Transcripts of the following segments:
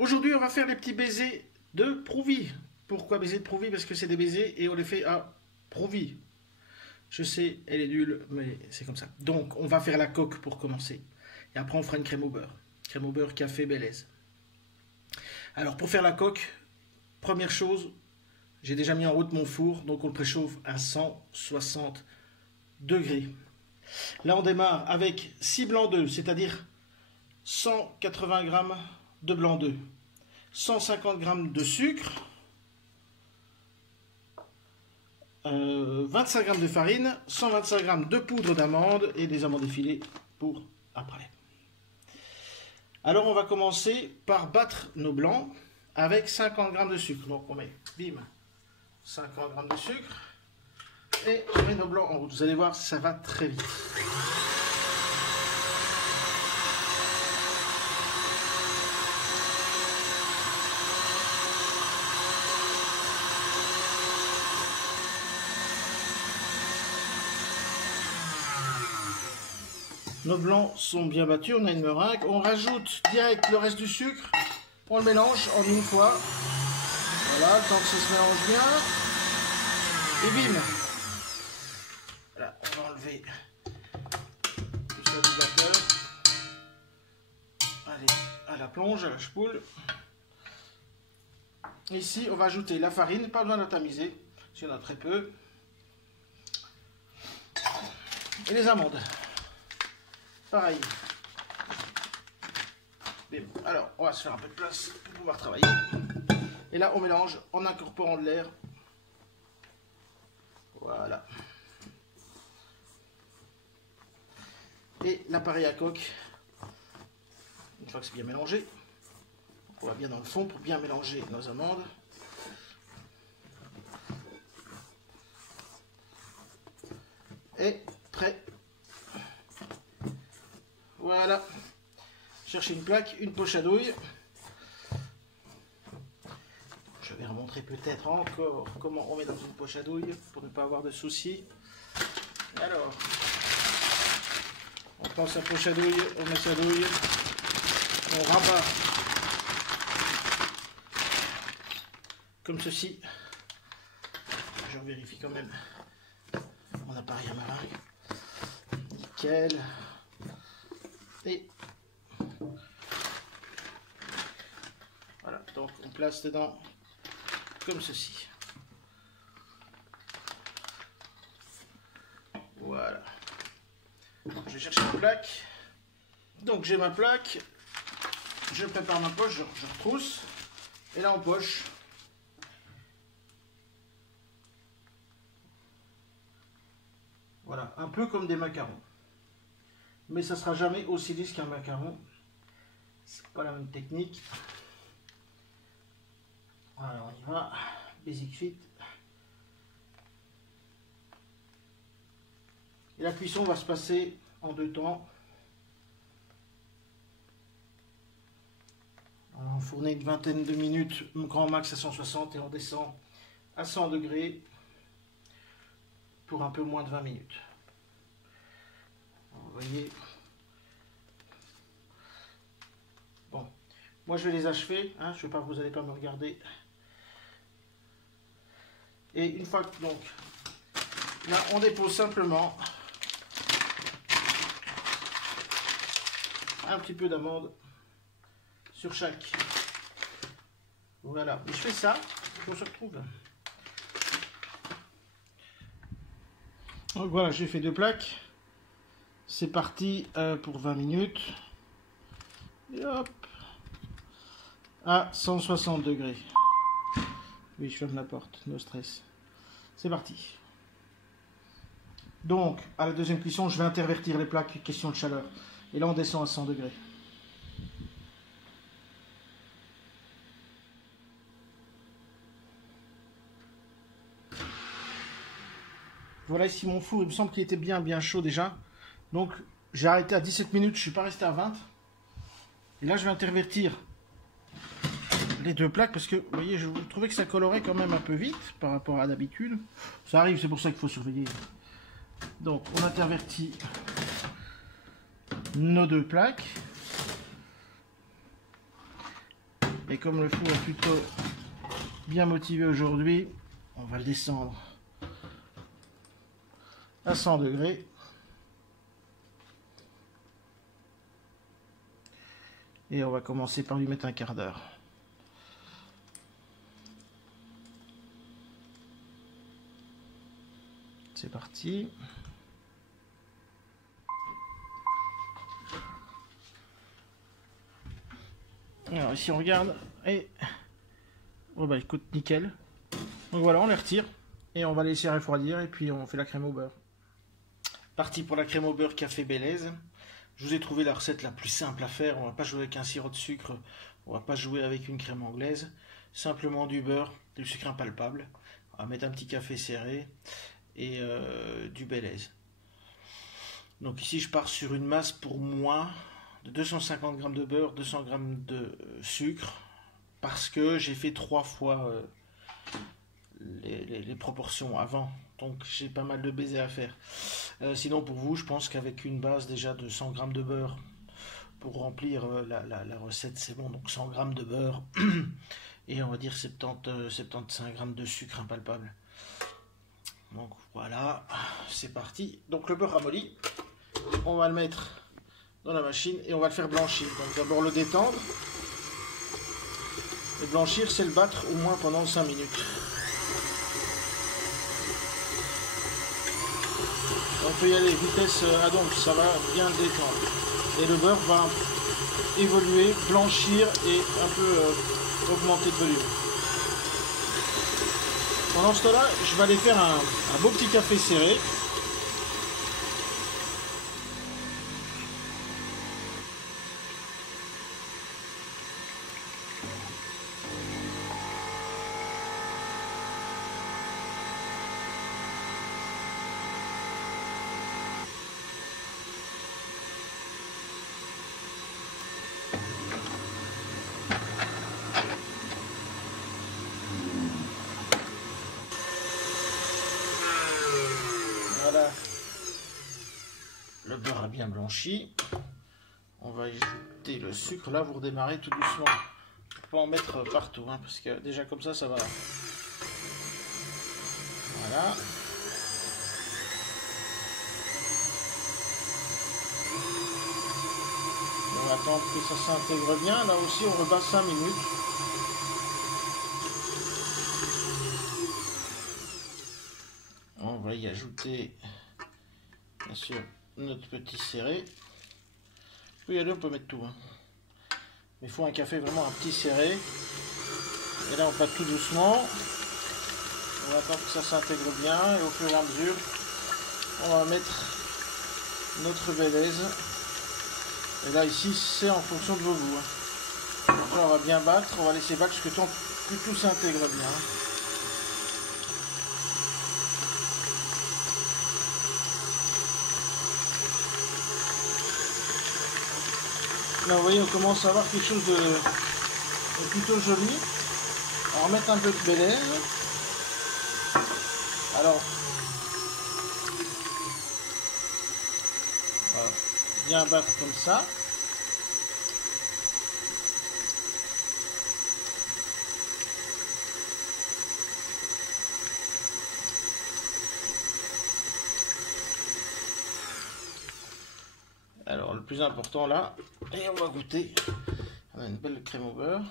Aujourd'hui, on va faire les petits baisers de Prouvy. Pourquoi baisers de Prouvy? Parce que c'est des baisers et on les fait à Prouvy. Je sais, elle est nulle, mais c'est comme ça. Donc, on va faire la coque pour commencer. Et après, on fera une crème au beurre. Crème au beurre, café, Belaise. Alors, pour faire la coque, première chose, j'ai déjà mis en route mon four. Donc, on le préchauffe à 160 degrés. Là, on démarre avec 6 blancs d'œufs, c'est-à-dire 180 g de blanc d'œuf, 150 g de sucre, 25 g de farine, 125 g de poudre d'amande et des amandes effilées pour après. Alors on va commencer par battre nos blancs avec 50 g de sucre. Donc on met, bim, 50 g de sucre et on met nos blancs en route. Vous allez voir, ça va très vite. Nos blancs sont bien battus, on a une meringue. On rajoute direct le reste du sucre. On le mélange en une fois. Voilà, tant que ça se mélange bien. Et bim. Voilà, on va enlever tout ça du batteur. Allez, à la plonge, à la spoule. Ici, on va ajouter la farine, pas besoin de la tamiser, parce qu'il y en a très peu. Et les amandes. Pareil. Alors, on va se faire un peu de place pour pouvoir travailler. Et là, on mélange en incorporant de l'air. Voilà. Et l'appareil à coque, une fois que c'est bien mélangé, on va bien dans le fond pour bien mélanger nos amandes. Et prêt. Voilà. Cherchez une plaque, une poche à douille. Je vais remontrer peut-être encore comment on met dans une poche à douille pour ne pas avoir de soucis. Alors, on prend sa poche à douille, on met sa douille, on rabat comme ceci. Je vérifie quand même mon appareil à meringue. Nickel. Et voilà, donc on place dedans comme ceci. Voilà. Je vais chercher ma plaque. Donc j'ai ma plaque. Je prépare ma poche, je retrousse. Et là on poche. Voilà, un peu comme des macarons. Mais ça ne sera jamais aussi lisse qu'un macaron. C'est pas la même technique. Alors on y va. Basic fit. Et la cuisson va se passer en deux temps. On va enfourner une vingtaine de minutes, grand max à 160 et on descend à 100 degrés pour un peu moins de 20 minutes. Vous voyez. Bon, moi je vais les achever, hein, je vais pas, vous n'allez pas me regarder. Et une fois que donc là on dépose simplement un petit peu d'amande sur chaque. Voilà, et je fais ça, on se retrouve. Donc voilà, j'ai fait deux plaques. C'est parti pour 20 minutes. Et hop. À 160 degrés. Oui, je ferme la porte, no stress. C'est parti. Donc, à la deuxième cuisson, je vais intervertir les plaques, question de chaleur. Et là, on descend à 100 degrés. Voilà ici mon four, il me semble qu'il était bien chaud déjà. Donc j'ai arrêté à 17 minutes, je ne suis pas resté à 20. Et là je vais intervertir les deux plaques parce que vous voyez, je trouvais que ça colorait quand même un peu vite par rapport à d'habitude. Ça arrive, c'est pour ça qu'il faut surveiller. Donc on intervertit nos deux plaques. Et comme le four est plutôt bien motivé aujourd'hui, on va le descendre à 100 degrés. Et on va commencer par lui mettre un quart d'heure. C'est parti. Alors ici on regarde et oh bah écoute, nickel. Donc voilà, on les retire et on va les laisser refroidir et puis on fait la crème au beurre. Parti pour la crème au beurre café Belaise. Je vous ai trouvé la recette la plus simple à faire. On va pas jouer avec un sirop de sucre, on va pas jouer avec une crème anglaise. Simplement du beurre, du sucre impalpable. On va mettre un petit café serré et du Belaise. Donc ici je pars sur une masse pour moi de 250 g de beurre, 200 g de sucre, parce que j'ai fait 3 fois les proportions avant, donc j'ai pas mal de baisers à faire. Sinon pour vous, je pense qu'avec une base déjà de 100 g de beurre, pour remplir la recette, c'est bon. Donc 100 g de beurre et on va dire 75 g de sucre impalpable. Donc voilà, c'est parti. Donc le beurre ramolli, on va le mettre dans la machine et on va le faire blanchir. Donc d'abord le détendre. Et blanchir, c'est le battre au moins pendant 5 minutes. On peut y aller vitesse à donc, ça va bien le détendre. Et le beurre va évoluer, blanchir et un peu augmenter de volume. Pendant ce temps-là, je vais aller faire un beau petit café serré. Voilà, le beurre a bien blanchi. On va ajouter le sucre. Là, vous redémarrez tout doucement. On peut pas en mettre partout, hein, parce que déjà comme ça va. Voilà. On va attendre que ça s'intègre bien. Là aussi, on rebat 5 minutes. On va y ajouter, bien sûr, notre petit serré. Puis on peut mettre tout. Hein. Mais il faut un café vraiment un petit serré. Et là, on bat tout doucement. On va attendre que ça s'intègre bien. Et au fur et à mesure, on va mettre notre Belaise. Et là, ici, c'est en fonction de vos goûts. Hein. Donc là, on va bien battre. On va laisser battre jusqu'à ce que tout s'intègre bien. Là, vous voyez, on commence à avoir quelque chose de plutôt joli. On va remettre un peu de Belaise. Alors, on va bien battre comme ça. Alors, le plus important là, et on va goûter. On a une belle crème au beurre.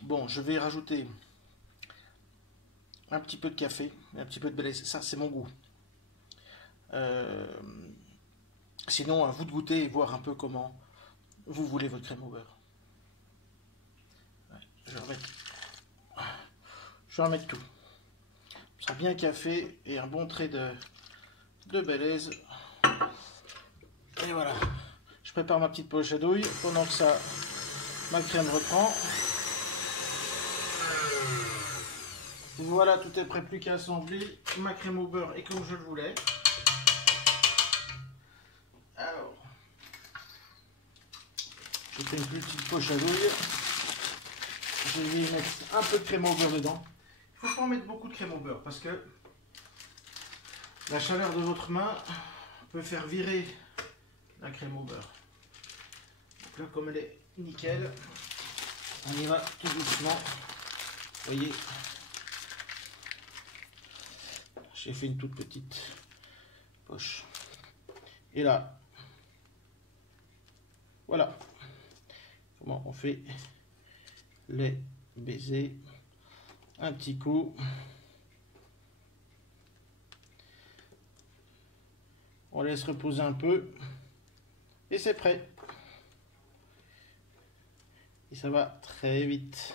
Bon, je vais rajouter un petit peu de café, un petit peu de Belaise. Ça, c'est mon goût. Sinon, à vous de goûter et voir un peu comment vous voulez votre crème au beurre. Ouais, je vais remettre tout. Ça sera bien café et un bon trait de Belaise. Et voilà. Je prépare ma petite poche à douille pendant que ma crème reprend. Voilà, tout est prêt, plus qu'à assembler. Ma crème au beurre est comme je le voulais. Alors, j'ai fait une petite poche à douille. Je vais mettre un peu de crème au beurre dedans. Il ne faut pas en mettre beaucoup de crème au beurre parce que la chaleur de votre main peut faire virer la crème au beurre. Là, comme elle est nickel, on y va tout doucement. Vous voyez, j'ai fait une toute petite poche. Et là, voilà comment on fait les baisers. Un petit coup. On laisse reposer un peu. Et c'est prêt. Et ça va très vite.